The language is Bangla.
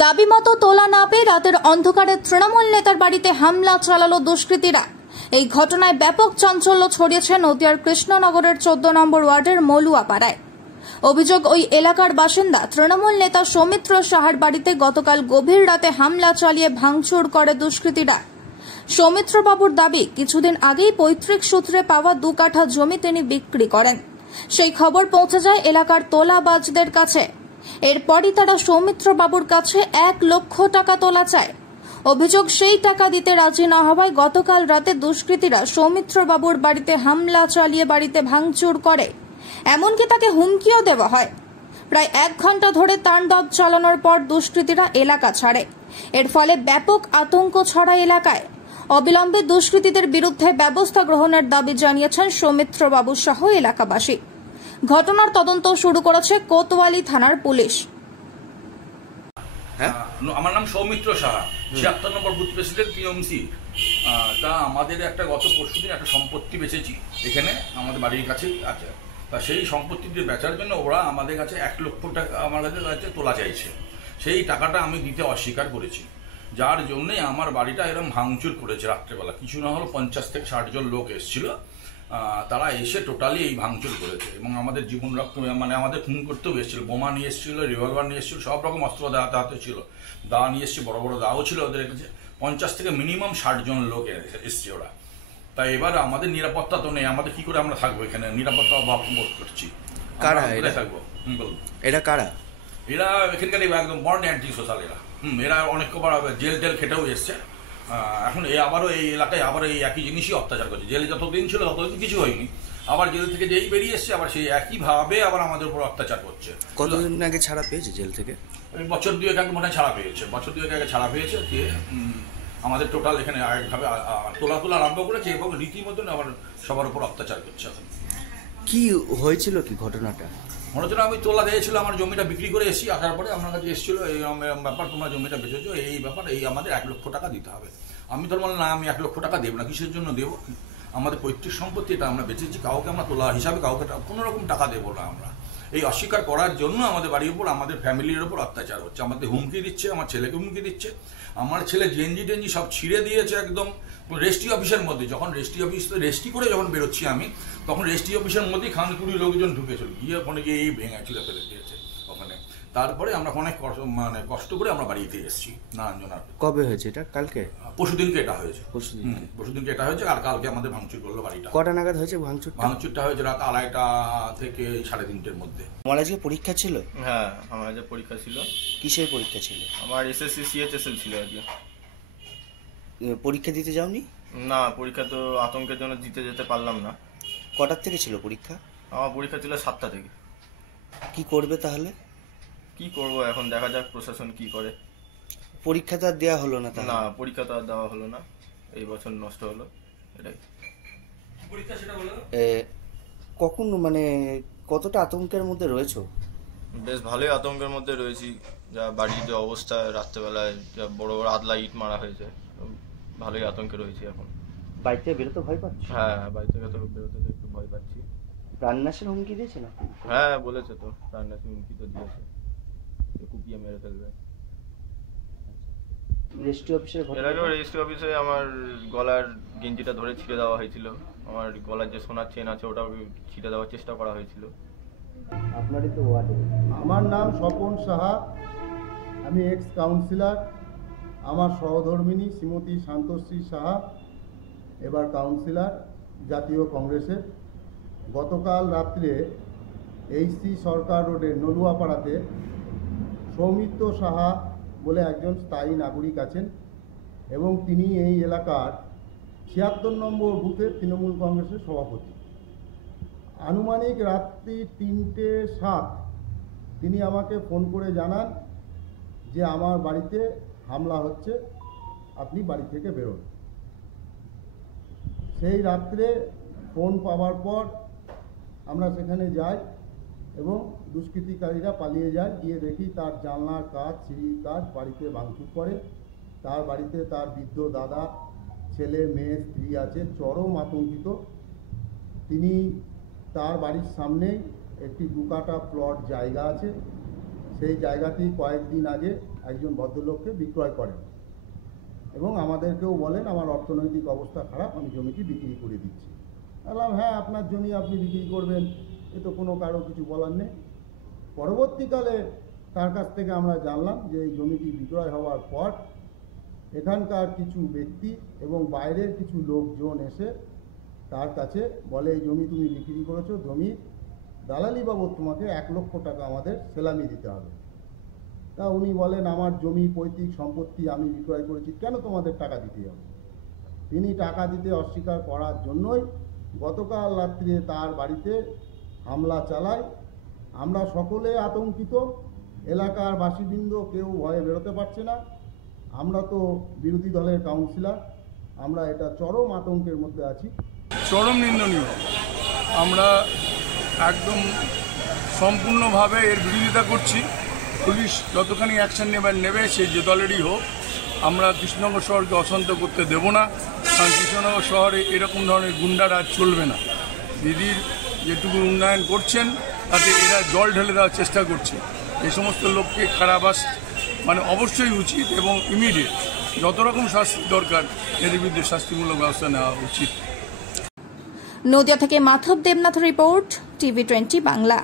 দাবি মতো তোলা না পেয়ে রাতের অন্ধকারে তৃণমূল নেতার বাড়িতে হামলা চালালো দুষ্কৃতীরা। এই ঘটনায় ব্যাপক চাঞ্চল্য ছড়িয়েছে নদিয়ার কৃষ্ণনগরের 14 নম্বর ওয়ার্ডের মলুয়াপাড়ায়। অভিযোগ, ওই এলাকার বাসিন্দা তৃণমূল নেতা সৌমিত্র সাহার বাড়িতে গতকাল গভীর রাতে হামলা চালিয়ে ভাঙচুর করে দুষ্কৃতীরা। সৌমিত্র বাবুর দাবি, কিছুদিন আগেই পৈতৃক সূত্রে পাওয়া 2 কাঠা জমি তিনি বিক্রি করেন। সেই খবর পৌঁছে যায় এলাকার তোলাবাজদের কাছে। এরপরই তারা সৌমিত্র বাবুর কাছে 1 লক্ষ টাকা তোলা চায়। অভিযোগ, সেই টাকা দিতে রাজি না হওয়ায় গতকাল রাতে দুষ্কৃতীরা সৌমিত্র বাবুর বাড়িতে হামলা চালিয়ে বাড়িতে ভাঙচুর করে, এমনকি তাকে হুমকিও দেওয়া হয়। প্রায় 1 ঘন্টা ধরে তাণ্ডব চালানোর পর দুষ্কৃতীরা এলাকা ছাড়ে। এর ফলে ব্যাপক আতঙ্ক ছড়ায় এলাকায়। অবিলম্বে দুষ্কৃতীদের বিরুদ্ধে ব্যবস্থা গ্রহণের দাবি জানিয়েছেন সৌমিত্র বাবু সহ এলাকাবাসী। ঘটনার তদন্ত শুরু করেছে কোতোয়ালি থানার পুলিশ। আমার নাম সৌমিত্র সাহা, 76 নম্বর বুথ প্রেসিডেন্ট টিএমসি। তা আমাদের একটা গত পরশুদিন একটা সম্পত্তি বেচেছি, এখানে আমাদের বাড়ির কাছেই আছে। তা সেই সম্পত্তিটি বেচার জন্য ওরা আমাদের কাছে 1 লক্ষ টাকা আমার কাছে তোলা চাইছে। সেই টাকাটা আমি দিতে অস্বীকার করেছি, যার জন্যই আমার বাড়িটা এরকম ভাঙচুর করেছে রাত্রেবেলা। কিছু না হলো 50 থেকে 60 জন লোক এসেছিল। তারা এসে টোটালি এই ভাঙচুর করেছে এবং আমাদের জীবন রক্ত মানে আমাদের খুন করতেও এসেছিল। বোমা নিয়ে এসেছিল, রিভলভার নিয়ে এসেছিল, সব রকম অস্ত্র হাতে ছিল। দা নিয়ে এসছে, বড় বড় দাও ছিল ওদের কাছে। 50 থেকে মিনিমাম 60 জন লোক এসছে ওরা। তাই এবার আমাদের নিরাপত্তা তো নেই, আমাদের কি করে আমরা থাকবো এখানে? নিরাপত্তা অভাব বোধ করছি। কারা এরা থাকবো? বলুন, এরা কারা? এরা এখানকার একদম বর্ন অ্যান্টি সোশ্যাল। এরা অনেক কবার জেল টেল খেটেও এসছে। এখন আবারও এই এলাকায় আবার এই একই জিনিসই অত্যাচার করছে। জেলে যতদিন ছিল ততদিন কিছু হয়নি, আবার জেল থেকে যেই বেরিয়ে এসছে আবার সেই একইভাবে আবার আমাদের উপর অত্যাচার করছে। কতদিন আগে ছাড়া পেয়েছে জেল থেকে? বছর 2 আগে মনে হয় ছাড়া পেয়েছে, বছর 2 আগে ছাড়া পেয়েছে। দিয়ে আমাদের টোটাল এখানে আরেকভাবে তোলা আরম্ভ করেছে এবং রীতিমতন আবার সবার উপর অত্যাচার করছে। এখন কি হয়েছিল, কি ঘটনাটা? মনে হচ্ছে আমি তোলা দিয়েছিল, আমার জমিটা বিক্রি করে এসেছি। আসার পরে আমার কাছে এসেছিল এই ব্যাপার, তোমরা জমিটা বেচেছো, এই ব্যাপার, এই আমাদের 1 লক্ষ টাকা দিতে হবে। আমি তো বললাম না, আমি 1 লক্ষ টাকা দেবো না। কিসের জন্য দেবো? আমাদের পৈতৃক সম্পত্তি, এটা আমরা বেচেছি, কাউকে আমরা তোলা হিসাবে কাউকে কোনো রকম টাকা দেবো না আমরা। এই অস্বীকার করার জন্য আমাদের বাড়ির উপর, আমাদের ফ্যামিলির উপর অত্যাচার হচ্ছে। আমাদের হুমকি দিচ্ছে, আমার ছেলেকে হুমকি দিচ্ছে। আমার ছেলে গেঞ্জি টেঞ্জি সব ছিঁড়ে দিয়েছে একদম রেজিস্ট্রি অফিসের মধ্যে। যখন রেজিস্ট্রি করে যখন বেরোচ্ছি আমি, তখন রেজিস্ট্রি অফিসের মধ্যেই 100-200 লোকজন ঢুকেছিল, গিয়ে ওখানে গিয়ে এই ভেঙে চুলে ফেলে দিয়েছে ওখানে। তারপরে আমরা অনেক কষ্ট করে আমরা বাড়িতে এসেছি নারায়ণজনার। কবে হয়েছে এটা? কালকে? পরশুদিনকে এটা হয়েছে। পরশুদিনকে এটা হয়েছে। আর কালকে আমাদের ভাঙচুর করলো বাড়িটা। কটা নাগাদ হয়েছে ভাঙচুর? ভাঙচুরটা হয়েছে রাত 2:30 থেকে 3:30-র মধ্যে। আমার আজকে পরীক্ষা ছিল? হ্যাঁ, আমার আজকে পরীক্ষা ছিল। কিসের পরীক্ষা ছিল? আমার এসএসসি সিএইচএসএল ছিল আজকে। পরীক্ষা দিতে যাওনি? না, পরীক্ষা তো আতঙ্কের জন্য দিতে যেতে পারলাম না। কটার থেকে ছিল পরীক্ষা? আমার পরীক্ষা ছিল 7টা থেকে। কি করবে তাহলে? কি করব এখন, দেখা যাক প্রশাসন কি করে। পরীক্ষা তো আর দেওয়া হলো না? না, পরীক্ষা তো আর দেওয়া হলো না, এই বছর নষ্ট হলো, এটাই। কখন মানে কতটা আতঙ্কের মধ্যে রয়েছো? বেশ ভালোই আতঙ্কের মধ্যে রয়েছি। যা বাড়ির যে অবস্থা, রাত্রেবেলায় যা বড় বড় আদলা ইট মারা হয়েছে, ভালোই আতঙ্কে রয়েছি এখন। বাড়ি থেকে বেরোতে ভয় পাচ্ছি? হ্যাঁ, বাড়ি থেকে তো বেরোতে একটু ভয় পাচ্ছি। প্রাণনাশের হুমকি দিয়েছে না? হ্যাঁ, বলেছে তো, প্রাণনাশের হুমকি তো দিয়েছে, কুপিয়ে মেরে ফেলবে। রেজিস্ট্রি অফিসের এর আগেও রেজিস্ট্রি অফিসে আমার গলার গেঞ্জিটা ধরে ছিঁড়ে দেওয়া হয়েছিল। আমার গলার যে সোনার চেন আছে ওটাও ছিঁড়ে দেওয়ার চেষ্টা করা হয়েছিল। আপনারই তো ওয়ার্ডে। আমার নাম স্বপন সাহা, আমি এক্স কাউন্সিলর। আমার সহধর্মিণী শ্রীমতী শান্তশ্রী সাহা এবার কাউন্সিলর জাতীয় কংগ্রেসের। গতকাল রাত্রে এইচসি সরকার রোডের নলুয়াপাড়াতে সৌমিত্র সাহা বলে একজন স্থায়ী নাগরিক আছেন এবং তিনি এই এলাকার 76 নম্বর বুথের তৃণমূল কংগ্রেসের সভাপতি। আনুমানিক রাত্রি 3:07 তিনি আমাকে ফোন করে জানান যে আমার বাড়িতে হামলা হচ্ছে, আপনি বাড়ি থেকে বেরোন। সেই রাত্রে ফোন পাওয়ার পর আমরা সেখানে যাই এবং দুষ্কৃতিকারীরা পালিয়ে যায়। গিয়ে দেখি তার জানলার কাজ, সিঁড়ির কাজ বাড়িতে ভাঙচুর করে। তার বাড়িতে তার বৃদ্ধ দাদা, ছেলে, মেয়ে, স্ত্রী আছে, চরম আতঙ্কিত। তিনি তার বাড়ির সামনেই একটি 2 কাঠা প্লট জায়গা আছে, সেই জায়গাতেই কয়েকদিন আগে একজন ভদ্রলোককে বিক্রয় করেন এবং আমাদেরকেও বলেন আমার অর্থনৈতিক অবস্থা খারাপ, আমি জমিটি বিক্রি করে দিচ্ছি। বললাম হ্যাঁ, আপনার জমি আপনি বিক্রি করবেন, এ তো কোনো কারো কিছু বলার নেই। পরবর্তীকালে তার কাছ থেকে আমরা জানলাম যে এই জমিটি বিক্রয় হওয়ার পর এখানকার কিছু ব্যক্তি এবং বাইরের কিছু লোকজন এসে তার কাছে বলে এই জমি তুমি বিক্রি করেছো, জমির দালালি বাবদ তোমাকে 1 লক্ষ টাকা আমাদের সেলামি দিতে হবে। তা উনি বলেন আমার জমি পৈতৃক সম্পত্তি আমি বিক্রয় করেছি, কেন তোমাদের টাকা দিতে হবে? তিনি টাকা দিতে অস্বীকার করার জন্যই গতকাল রাত্রে তার বাড়িতে হামলা চালায়। আমরা সকলে আতঙ্কিত, এলাকার বাসিবৃন্দ কেউ ভয়ে বেরোতে পারছে না। আমরা তো বিরোধী দলের কাউন্সিলর, আমরা এটা চরম আতঙ্কের মধ্যে আছি। চরম নিন্দনীয়। আমরা একদম সম্পূর্ণভাবে এর বিরোধিতা করছি। পুলিশ যতখানি অ্যাকশন নেবে সে যে দলেরই হোক, আমরা কৃষ্ণনগর শহরকে অশান্ত করতে দেব না। কারণ কৃষ্ণনগর শহরে এরকম ধরনের গুন্ডারাজ চলবে না। দিদির যেটুকু উন্নয়ন করছেন তাতে এরা জল ঢেলে দেওয়ার চেষ্টা করছে। এই সমস্ত লোককে কারাবাস অবশ্যই উচিত এবং ইমিডিয়েট যত রকম শাস্তি দরকার এদের বিরুদ্ধে শাস্তিমূলক ব্যবস্থা নেওয়া উচিত। নদিয়া থেকে মাধব দেবনাথ রিপোর্ট, TV20 বাংলা।